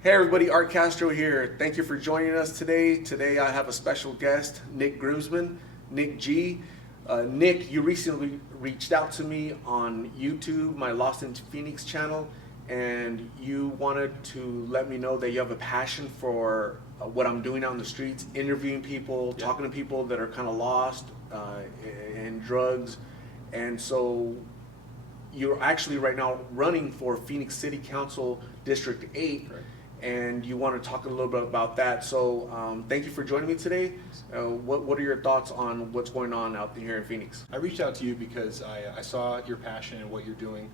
Hey everybody, Art Castro here. Thank you for joining us today. Today I have a special guest, Nick Griemsmann, Nick G. Nick, you recently reached out to me on YouTube, my Lost in Phoenix channel, and you wanted to let me know that you have a passion for what I'm doing out in the streets, interviewing people, talking to people that are kind of lost in drugs. And so you're actually right now running for Phoenix City Council District 8. Right. And you want to talk a little bit about that. So thank you for joining me today. What are your thoughts on what's going on out here in Phoenix? I reached out to you because I saw your passion and what you're doing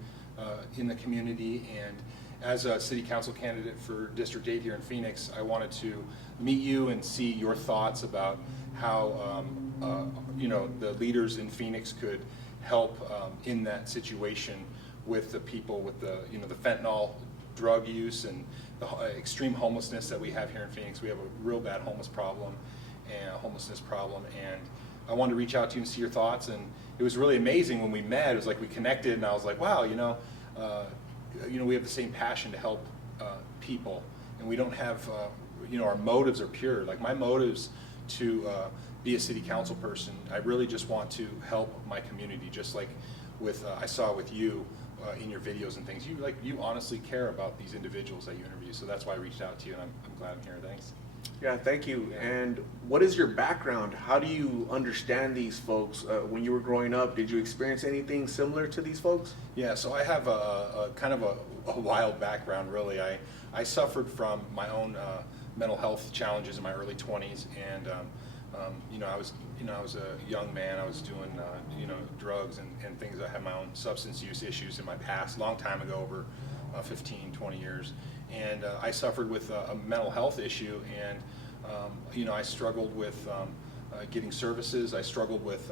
in the community, and as a city council candidate for District 8 here in Phoenix, I wanted to meet you and see your thoughts about how the leaders in Phoenix could help in that situation with the people with the fentanyl drug use and the extreme homelessness that we have here in Phoenix. We have a real bad homelessness problem, and I wanted to reach out to you and see your thoughts. And it was really amazing when we met. It was like we connected, and I was like, wow, we have the same passion to help people, and we don't have, our motives are pure. Like my motives to be a city council person, I really just want to help my community, just like with I saw with you. In your videos and things, you honestly care about these individuals that you interview, so that's why I reached out to you, and I'm glad I'm here. Thanks. Yeah, thank you. Yeah. And what is your background? How do you understand these folks? When you were growing up, did you experience anything similar to these folks? Yeah, so I have a kind of a wild background, really. I suffered from my own mental health challenges in my early 20s, and I was a young man. I was doing drugs and things. I had my own substance use issues in my past, long time ago, over 15, 20 years. And I suffered with a mental health issue, and I struggled with getting services. I struggled with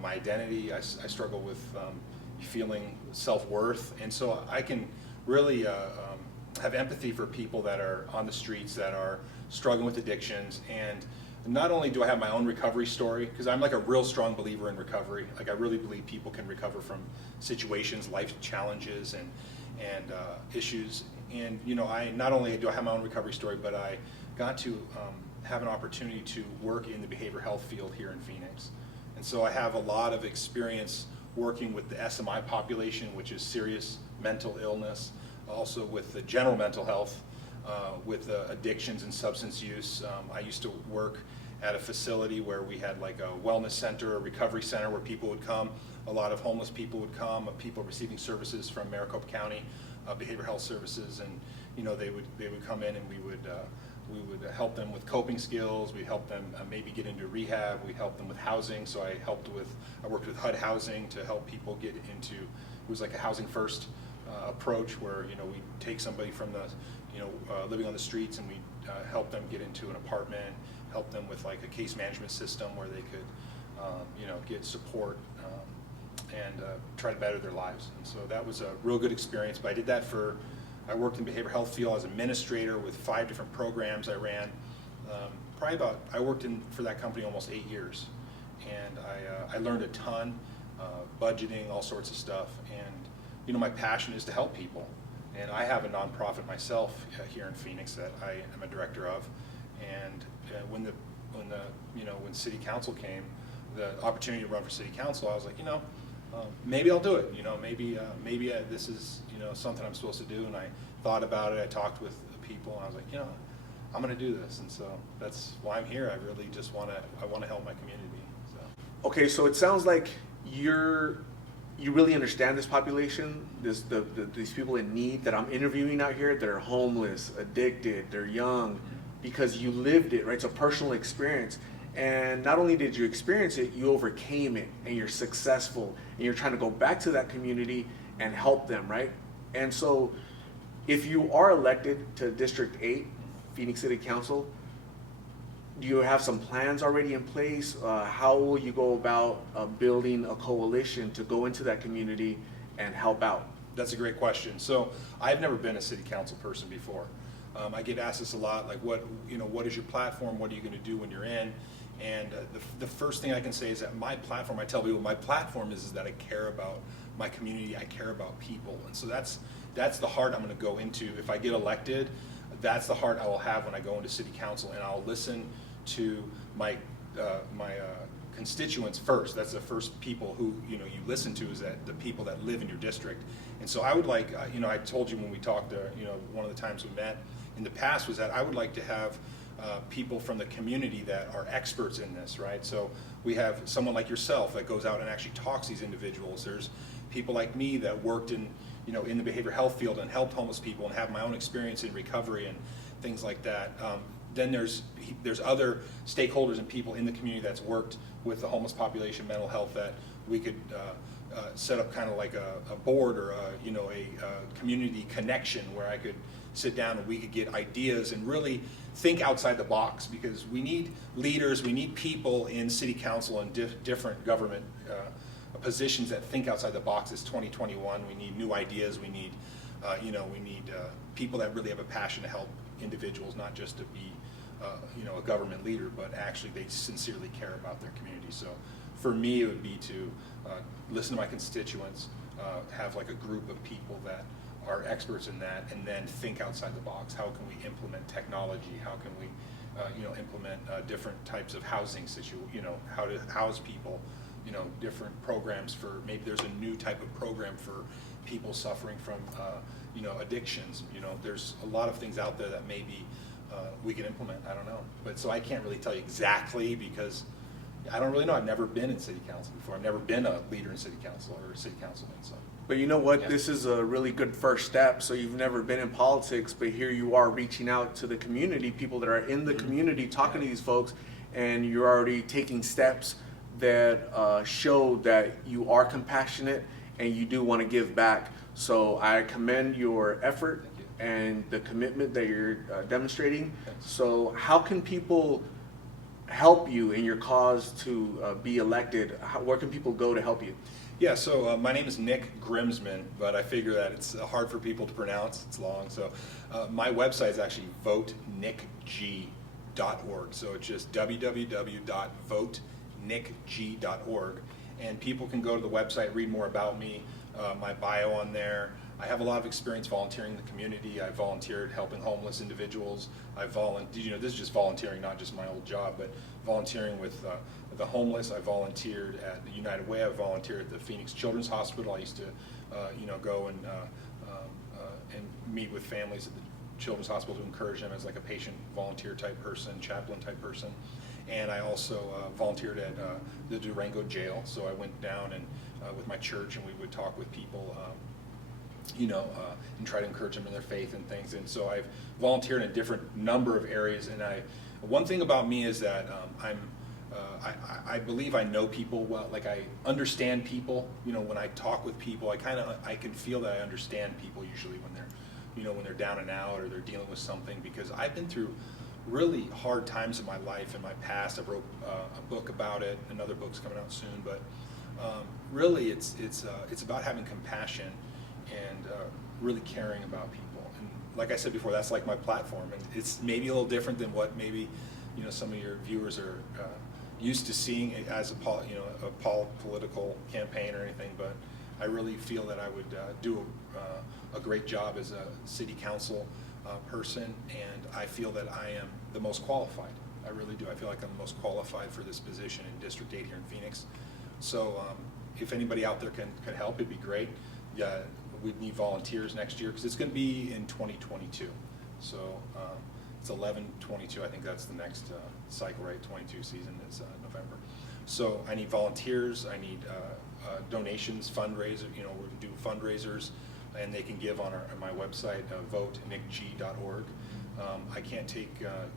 my identity. I struggled with feeling self-worth. And so I can really have empathy for people that are on the streets, that are struggling with addictions. And not only do I have my own recovery story, because I'm like a real strong believer in recovery. Like I really believe people can recover from situations, life challenges, and issues. And I not only do I have my own recovery story, but I got to have an opportunity to work in the behavioral health field here in Phoenix. And so I have a lot of experience working with the SMI population, which is serious mental illness, also with the general mental health. With addictions and substance use. I used to work at a facility where we had like a wellness center, a recovery center where people would come. A lot of homeless people would come, people receiving services from Maricopa County behavioral health services, and they would come in, and we would help them with coping skills. We'd help them maybe get into rehab. We'd help them with housing. So I worked with HUD Housing to help people get into. It was like a housing first approach where we take somebody from the living on the streets, and we help them get into an apartment, help them with like a case management system where they could get support and try to better their lives. And so that was a real good experience. But I worked in behavioral health field as administrator with 5 different programs I ran. I worked for that company almost 8 years, and I learned a ton, budgeting, all sorts of stuff. And my passion is to help people. And I have a nonprofit myself here in Phoenix that I am a director of. And when city council came, the opportunity to run for city council, I was like, maybe I'll do it. Maybe this is something I'm supposed to do. And I thought about it. I talked with people, and I was like, I'm going to do this. And so that's why I'm here. I really just want to help my community. So. Okay, so it sounds like you really understand this population, these people in need that I'm interviewing out here that are homeless, addicted, they're young, because you lived it, right? It's a personal experience. And not only did you experience it, you overcame it, and you're successful, and you're trying to go back to that community and help them, right? And so if you are elected to District 8, Phoenix City Council, do you have some plans already in place? How will you go about building a coalition to go into that community and help out? That's a great question. So I've never been a city council person before. I get asked this a lot, like what is your platform? What are you going to do when you're in? And the first thing I can say is that my platform, I tell people, my platform is that I care about my community, I care about people. And so that's that's the heart I'm going to go into. If I get elected, that's the heart I will have when I go into city council, and I'll listen to my constituents first. That's the first people who you listen to, is that the people that live in your district. And so I would like, I told you when we talked, one of the times we met in the past was that I would like to have people from the community that are experts in this, right? So we have someone like yourself that goes out and actually talks to these individuals. There's people like me that worked in the behavioral health field and helped homeless people and have my own experience in recovery and things like that. Then there's other stakeholders and people in the community that's worked with the homeless population, mental health, that we could set up kind of like a board or a community connection where I could sit down and we could get ideas and really think outside the box, because we need leaders, we need people in city council and different government positions that think outside the box. It's 2021. We need new ideas. We need, people that really have a passion to help individuals, not just to be, a government leader, but actually they sincerely care about their community. So for me, it would be to listen to my constituents, have like a group of people that are experts in that, and then think outside the box. How can we implement technology? How can we, implement different types of housing how to house people, different programs for, maybe there's a new type of program for people suffering from, addictions. There's a lot of things out there that maybe we can implement. I don't know. But so I can't really tell you exactly, because I don't really know. I've never been in city council before. I've never been a leader in city council or a city councilman. So. But you know what? Yeah. This is a really good first step. So you've never been in politics, but here you are reaching out to the community, people that are in the community, talking to these folks, and you're already taking steps that show that you are compassionate and you do want to give back. So I commend your effort and the commitment that you're demonstrating. Thanks. So how can people help you in your cause to be elected? Where can people go to help you? Yeah, so my name is Nick Griemsmann, but I figure that it's hard for people to pronounce. It's long. So my website is actually votenickg.org. So it's just www.votenickg.org. And people can go to the website, read more about me, my bio on there. I have a lot of experience volunteering in the community. I volunteered helping homeless individuals. I volunteered, this is just volunteering, not just my old job, but volunteering with the homeless. I volunteered at the United Way. I volunteered at the Phoenix Children's Hospital. I used to, go and meet with families at the Children's Hospital to encourage them as like a patient volunteer type person, chaplain type person. And I also volunteered at the Durango jail. So I went down and with my church, and we would talk with people, and try to encourage them in their faith and things. And so I've volunteered in a different number of areas. And one thing about me is that I believe I know people well. Like I understand people. When I talk with people, I can feel that I understand people usually when they're, when they're down and out or they're dealing with something, because I've been through really hard times in my life, in my past. I wrote a book about it. Another book's coming out soon. But really, it's about having compassion and really caring about people. And like I said before, that's like my platform. And it's maybe a little different than what maybe some of your viewers are used to seeing it as a political campaign or anything. But I really feel that I would do a great job as a city council person, and I feel that I am the most qualified. I really do. I feel like I'm the most qualified for this position in District 8 here in Phoenix. So if anybody out there can help, it'd be great. Yeah, we'd need volunteers next year, because it's going to be in 2022. So it's 11-22. I think that's the next cycle, right? 22 season is November. So I need volunteers. I need donations, fundraisers. We do fundraisers, and they can give on my website, votenickg.org. I can't take,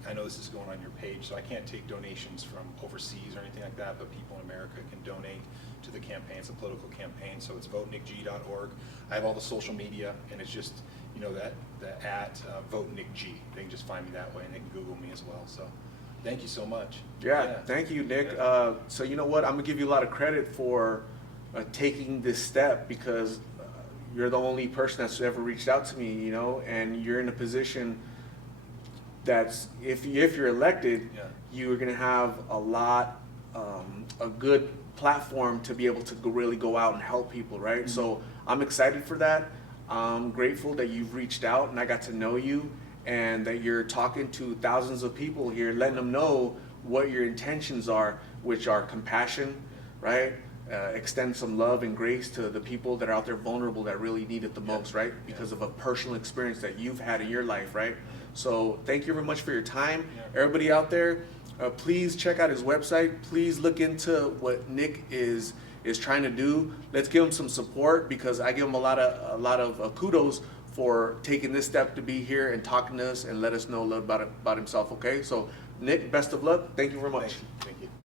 I know this is going on your page, so I can't take donations from overseas or anything like that, but people in America can donate to the campaign. It's a political campaign, so it's votenickg.org. I have all the social media, and it's just, the at votenickg. They can just find me that way, and they can Google me as well. So thank you so much. Yeah. Thank you, Nick. Yeah. So you know what? I'm going to give you a lot of credit for taking this step, because you're the only person that's ever reached out to me, and you're in a position that's, if you're elected, Yeah. you're going to have a good platform to be able to really go out and help people, right? Mm-hmm. So I'm excited for that. I'm grateful that you've reached out and I got to know you, and that you're talking to thousands of people here, letting them know what your intentions are, which are compassion, right? Extend some love and grace to the people that are out there vulnerable that really need it the most, right? Because of a personal experience that you've had in your life, right? So thank you very much for your time. Everybody out there, please check out his website. Please look into what Nick is trying to do. Let's give him some support, because I give him a lot of kudos for taking this step to be here and talking to us and let us know a little about himself. Okay, so Nick, best of luck. Thank you very much. Thank you.